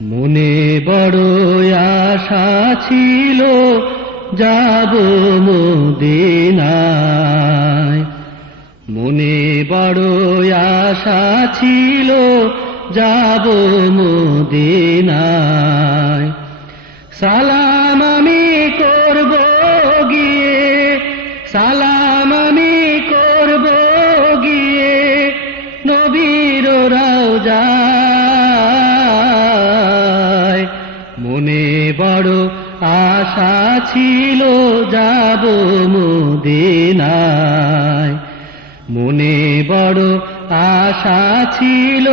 মনে বড় আশা ছিল যাব মদিনায়, মনে বড় আশা ছিল যাব মদিনায়। সালাম আমি করব গিয়ে, সালাম আমি করব গিয়ে নবীর রওজায়। মনে বড় আশা ছিল যাব মদিনায়, মনে বড় আশা ছিল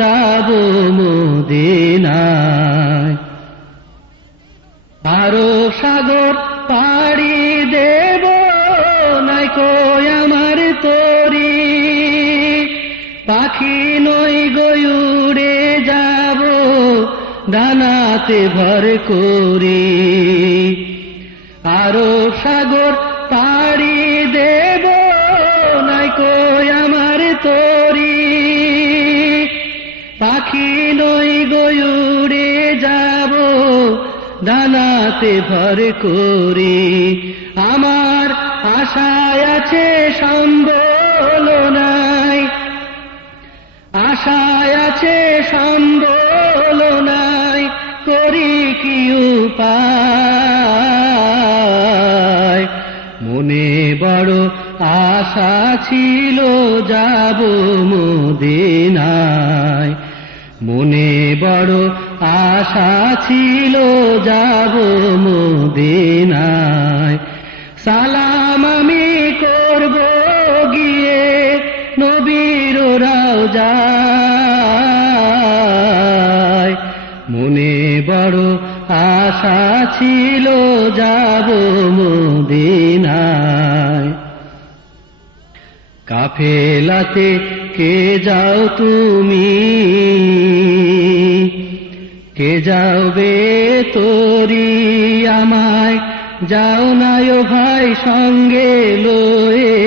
যাব মদিনায়। আরো সাগর পাড়ি দেব নাই কই আমার তরি, পাখি নই গয়ুড়ে যাব ডানাতে ভর করি। আরো সাগর পাড়ি দেব নাই কই আমার তরি, পাখি নই গয়ুড়ে যাব ডানাতে ভর করি। আমার আশায় আছে সম্বল নাই, আশায় আছে সম্বল নাই, করি কি উপায়। মনে বড় আশা ছিল যাব মদিনায়, মনে বড় আশা ছিল যাব মদিনায়। সালাম আমি করব গিয়ে নবীর রওজায়, মনে বড় আশা ছিল যাব মদিনায়। কাফেলাতে কে যাও তুমি, কে যাবে তোরি আমায়, যাও নাই ও ভাই সঙ্গে লয়ে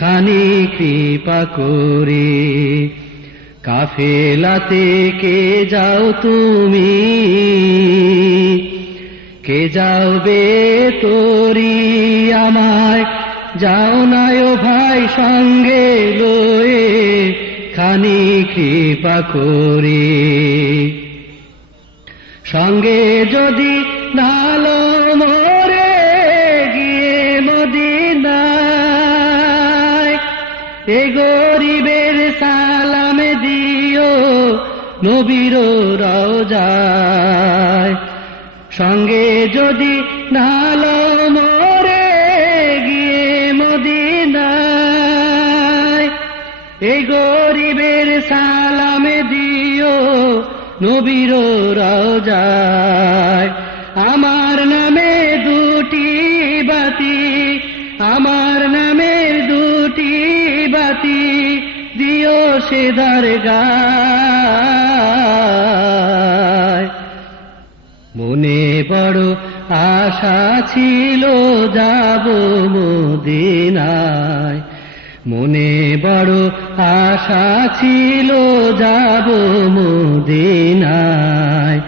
খানি কৃপা করে। কাফেলাতে কে যাও তুমি, কে যাবে তোরি আমায়, যাও নাই ও ভাই সঙ্গে লয়ে খানি কৃপা করে। সঙ্গে যদি নালো মোরে গিয়ে মদিনায়, এ গরিবের সালাম দিও নবীর রওজায়। সঙ্গে যদি নালো মোরে গিয়ে মদিনায়, এ গরিবের সালাম দিও নবীর রওজায়। আমার নামে দুটি বাতি, আমার নামের দুটি বাতি দিও সে দরগায়। মনে বড় আশা ছিল যাব মদিনায়, মনে বড় আশা ছিল যাব মদিনায়।